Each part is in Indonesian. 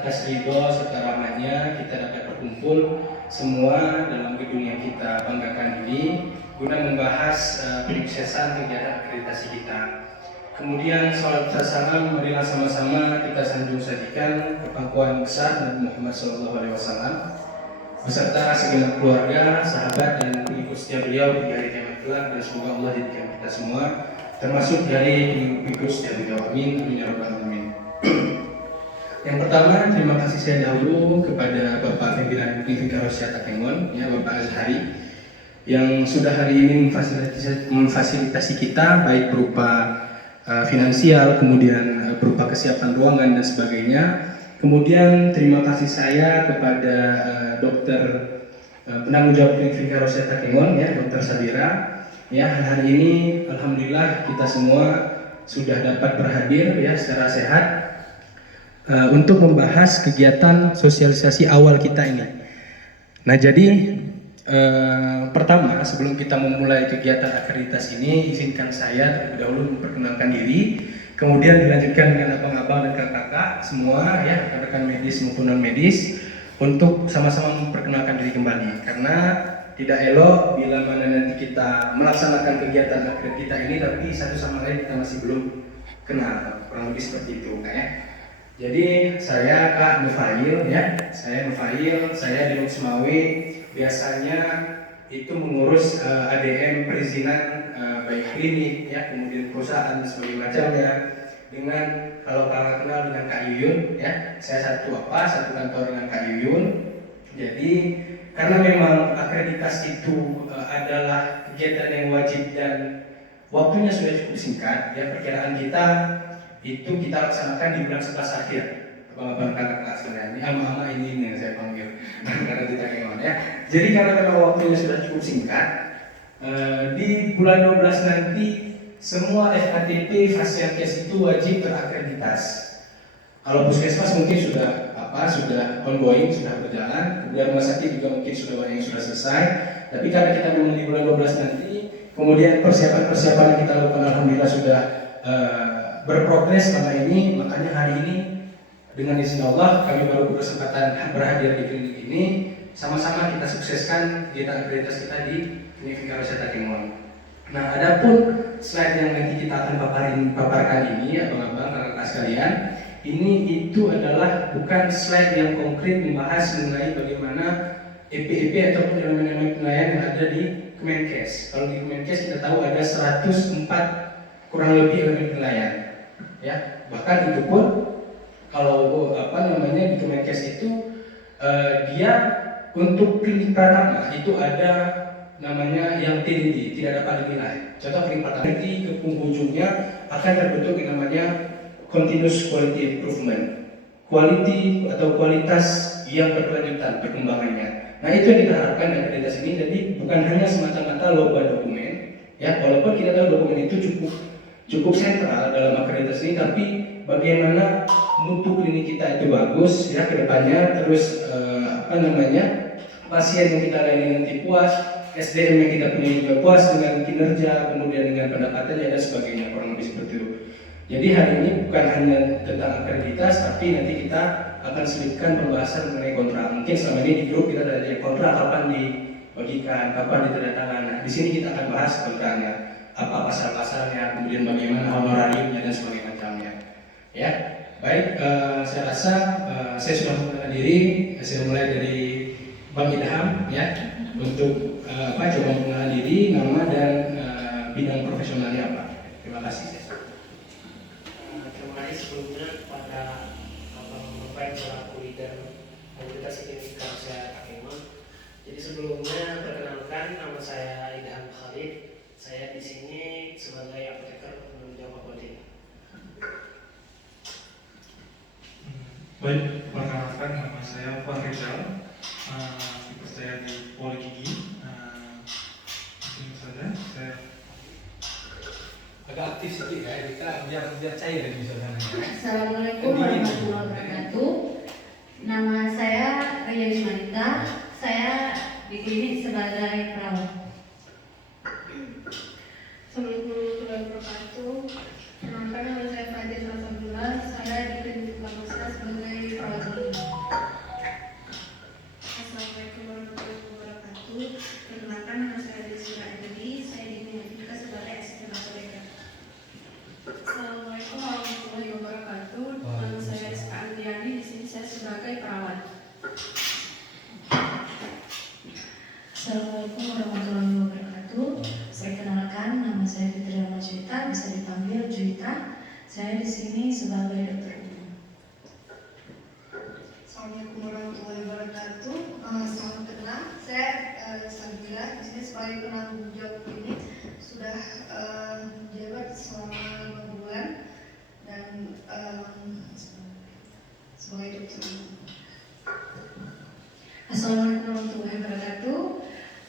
atas ridho serta rahmatnya kita dapat berkumpul semua dalam gedung yang kita banggakan ini guna membahas penyuksesan kegiatan akreditasi kita. Kemudian salat salam, marilah sama-sama kita sanjung sajikan kepangkuan besar Nabi Muhammad SAW beserta segenap keluarga, sahabat dan pengikut setia beliau di hari kiamat kelak, dan semoga Allah jadikan kita semua termasuk dari pengikut setia beliau. Amin, amin ya rabbal alamin. Yang pertama, terima kasih saya dahulu kepada Bapak Pimpinan Fikar Rosyata Kengon, ya Bapak Azhari, yang sudah hari ini memfasilitasi kita baik berupa finansial, kemudian berupa kesiapan ruangan dan sebagainya. Kemudian terima kasih saya kepada dokter penanggung jawab Klinik Fikar Rosyata Kengon, ya Dokter Sabira. Ya, hari ini alhamdulillah kita semua sudah dapat berhadir ya secara sehat untuk membahas kegiatan sosialisasi awal kita ini. Nah, jadi pertama sebelum kita memulai kegiatan akreditasi ini, izinkan saya terlebih dahulu memperkenalkan diri, kemudian dilanjutkan dengan abang-abang dan kakak-kakak semua ya, rekan-rekan medis maupun non medis, untuk sama-sama memperkenalkan diri kembali, karena tidak elok bila mana nanti kita melaksanakan kegiatan akreditasi kita ini tapi satu sama lain kita masih belum kenal, kurang lebih seperti itu ya. Jadi saya Kak Nufail ya, saya Nufail, saya di Nuksmawi biasanya itu mengurus ADM perizinan baik klinik ya, kemudian perusahaan dan sebagainya macamnya, dengan kalau kalian kenal dengan Kak Yuyun ya, saya satu kantor dengan Kak Yuyun. Jadi karena memang akreditasi itu adalah kegiatan yang wajib dan waktunya sudah cukup singkat ya, perkiraan kita itu kita laksanakan di bulan 11 akhir. Abang-abang kakak sekalian, ini ama-ama ini yang saya panggil karena kita kenal ya. Jadi karena memang waktunya sudah cukup singkat, di bulan 12 nanti semua FKTP Fasiankes itu wajib terakreditasi. Kalau puskesmas mungkin sudah ongoing, sudah berjalan, kemudian rumah sakit juga mungkin sudah banyak yang sudah selesai. Tapi karena kita memang di bulan 12 nanti, kemudian persiapan-persiapan yang kita lakukan alhamdulillah sudah berprogres selama ini, makanya hari ini dengan izin Allah kami baru berkesempatan berhadir di klinik ini, sama-sama kita sukseskan kegiatan akreditasi kita di Klinik Fikar Rosyata Kengon. Nah, adapun slide yang nanti kita akan paparkan ini, abang-abang kakak sekalian, ini itu adalah bukan slide yang konkret membahas mengenai bagaimana EP-EP ataupun elemen-elemen penilaian yang ada di Kemenkes. Kalau di Kemenkes kita tahu ada 104 kurang lebih elemen penilaian. Ya, bahkan itu pun kalau di Kemenkes itu dia untuk klinik pertama itu ada namanya yang TDD, tidak dapat dinilai. Contoh klinik pertama nanti ke penghujungnya akan terbentuk yang namanya continuous quality improvement, quality atau kualitas yang berkelanjutan perkembangannya. Nah, itu yang kita harapkan dari akreditasi ini. Jadi bukan hanya semata-mata lomba dokumen, ya walaupun kita tahu dokumen itu cukup sentral dalam akreditasi ini, tapi bagaimana mutu klinik kita itu bagus ya ke depannya, terus pasien yang kita layani nanti puas, SDM yang kita punya juga puas dengan kinerja, kemudian dengan pendapatannya dan sebagainya, kurang lebih seperti itu. Jadi hari ini bukan hanya tentang akreditas, tapi nanti kita akan selipkan pembahasan mengenai kontrak. Mungkin selama ini di grup kita ada kontrak kapan dibagikan, kapan ditandatangani. Nah, di sini kita akan bahas kontraknya, apa pasal-pasalnya, kemudian bagaimana honorariumnya dan sebagainya macamnya. Ya, baik. Saya rasa saya sudah mengenalkan diri. Saya mulai dari Bang Idham, ya, untuk coba mengenal diri, nama dan bidang profesionalnya apa. Terima kasih. Terima kasih sebelumnya kepada Abang Bapak selaku leader komunitas Klinik Fikar Rosyata Kengon. Jadi sebelumnya perkenalkan, nama saya Idham Khalid. Saya di sini sebagai apoteker penanggung jawab apotek. Baik, perkenalkan nama saya Fahrizal, saya di Poli Gigi. Ini saja saya agak aktif sedikit ya, kita biar cair ini saudara. Assalamualaikum warahmatullahi wabarakatuh. Nama saya Ria Ismanita. Saya di klinik sebagai perawat. Assalamualaikum warahmatullahi wabarakatuh. Perkenalkan, nama saya Fadil Rasulullah. Saya di klinik Lakosa sebagai perawat. Assalamualaikum warahmatullahi wabarakatuh. Salam kenal. Saya Sabila di sini sebagai penanggung jawab ini sudah menjabat selama 5 bulan dan sebagai dokter. Assalamualaikum warahmatullahi wabarakatuh.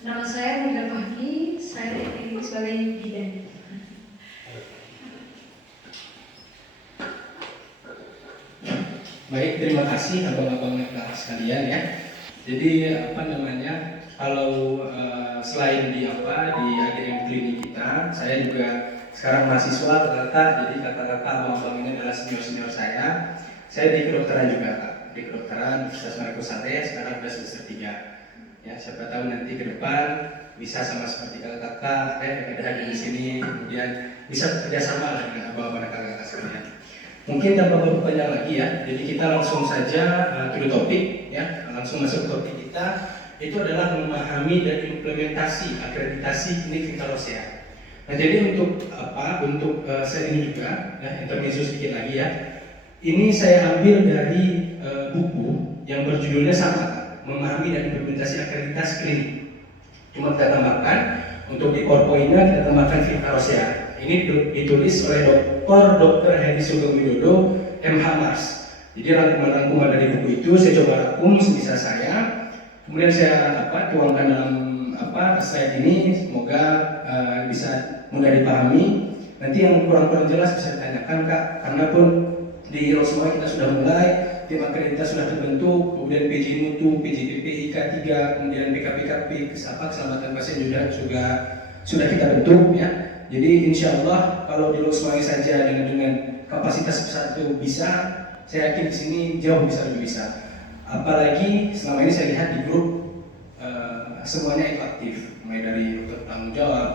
Nama saya Nida Fahmi, saya dipilih sebagai bidan. Baik, terima kasih abang-abang kelas sekalian ya. Jadi kalau selain di AGM klinik kita, saya juga sekarang mahasiswa rata-rata, jadi kakak-kakak abang-abang ini adalah senior-senior saya. Saya di kedokteran juga, Kak. Di kedokteran Universitas Marikosate, sekarang sudah semester 3. Ya, siapa tahu nanti ke depan bisa sama seperti kakak-kakak, ada hadir di sini, kemudian bisa bekerja sama dengan abang-abang kakak-kakak sekalian. Mungkin tanpa berpanjang lagi ya, jadi kita langsung saja to the topic ya, langsung masuk ke topik kita. Itu adalah memahami dan implementasi akreditasi klinik vital rosea. Nah, jadi untuk saya ini juga ya, intermezzo sedikit lagi ya. Ini saya ambil dari buku yang berjudulnya sama, memahami dan implementasi akreditasi klinik. Cuma kita tambahkan untuk di PowerPoint-nya kita tambahkan vital rosea. Ini ditulis oleh Dr. Hedi Sugeng Widodo, MH Mars. Jadi rangkuman-rangkuman dari buku itu saya coba rangkum sebisa saya. Kemudian saya tuangkan dalam slide ini, semoga bisa mudah dipahami. Nanti yang kurang-kurang jelas bisa ditanyakan Kak, karena pun di Rosmai kita sudah mulai, tim akreditasi sudah terbentuk, kemudian PJ Mutu, PJPP, IK3, kemudian BKPKP, keselamatan pasien juga sudah kita bentuk ya. Jadi insya Allah kalau di Rosmai saja dengan kapasitas besar itu bisa, saya yakin di sini jauh lebih bisa. Apalagi selama ini saya lihat di grup semuanya itu aktif, mulai dari dokter tanggung jawab,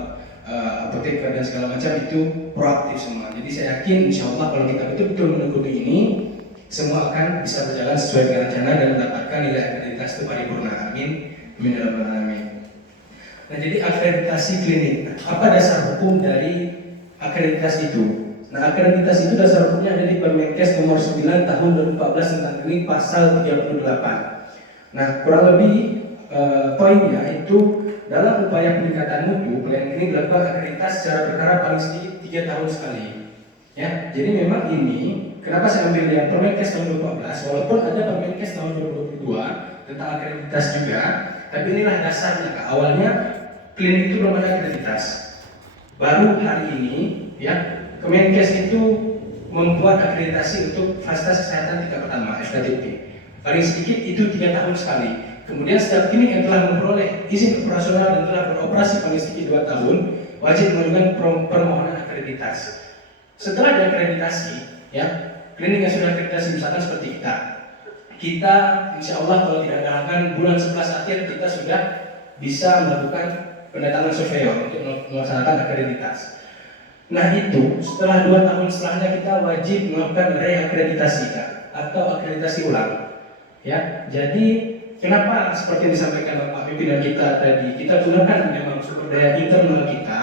apoteker dan segala macam itu proaktif semua. Jadi saya yakin insya Allah kalau kita betul-betul menekuni ini, semua akan bisa berjalan sesuai dengan rencana dan mendapatkan nilai akreditasi itu paripurna. Amin. Amin ya rabbal alamin. Nah, jadi akreditasi klinik, apa dasar hukum dari akreditasi itu? Nah, akreditasi itu dasar hukumnya ada di Permenkes nomor 9 tahun 2014 tentang klinik pasal 38. Nah, kurang lebih poinnya itu dalam upaya peningkatan mutu, pelayanan klinik dilakukan akreditasi secara berkala paling sedikit 3 tahun sekali. Ya, jadi memang ini kenapa saya ambil yang Permenkes tahun 2014, walaupun ada Permenkes tahun 2022 tentang akreditasi juga, tapi inilah dasarnya Kak. Awalnya klinik itu belum ada akreditas. Baru hari ini ya, Kemenkes itu membuat akreditasi untuk fasilitas kesehatan tingkat pertama (FKTP). Paling sedikit itu 3 tahun sekali. Kemudian setiap klinik yang telah memperoleh izin operasional dan telah beroperasi paling sedikit 2 tahun wajib mengajukan permohonan akreditasi. Setelah diakreditasi, ya, klinik yang sudah akreditasi misalkan seperti kita insya Allah kalau tidak ada halangan bulan 11 akhir kita sudah bisa melakukan pendatangan surveyor untuk melaksanakan akreditasi. Nah itu setelah 2 tahun setelahnya kita wajib melakukan reakreditasi atau akreditasi ulang. Ya, jadi kenapa seperti yang disampaikan Bapak pimpinan kita tadi, kita gunakan memang sumber daya internal kita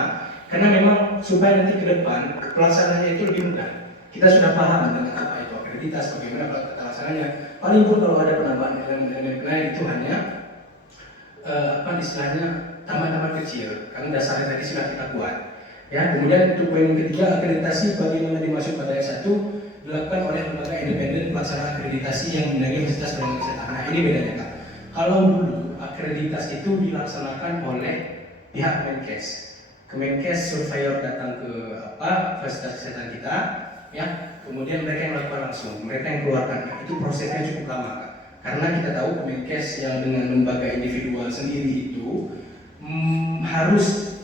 karena memang supaya nanti ke depan pelaksanaannya itu lebih mudah. Kita sudah paham dengan apa itu akreditas, bagaimana pelaksananya. Paling pun kalau ada penambahan elemen-elemen lain itu hanya istilahnya taman-taman kecil, karena dasarnya tadi sudah kita buat. Ya, kemudian untuk poin yang ketiga, akreditasi bagaimana dimaksud pada yang 1 dilakukan oleh lembaga independen pelaksana akreditasi yang menandai Universitas Pelayanan Kesehatan. Nah, ini bedanya Kak. Kalau dulu akreditasi itu dilaksanakan oleh pihak Kemenkes. Kemenkes surveyor datang ke fasilitas kesehatan kita, ya, kemudian mereka yang melakukan langsung, mereka yang keluarkan. Nah, itu prosesnya cukup lama Kak. Karena kita tahu Kemenkes yang dengan lembaga individual sendiri itu harus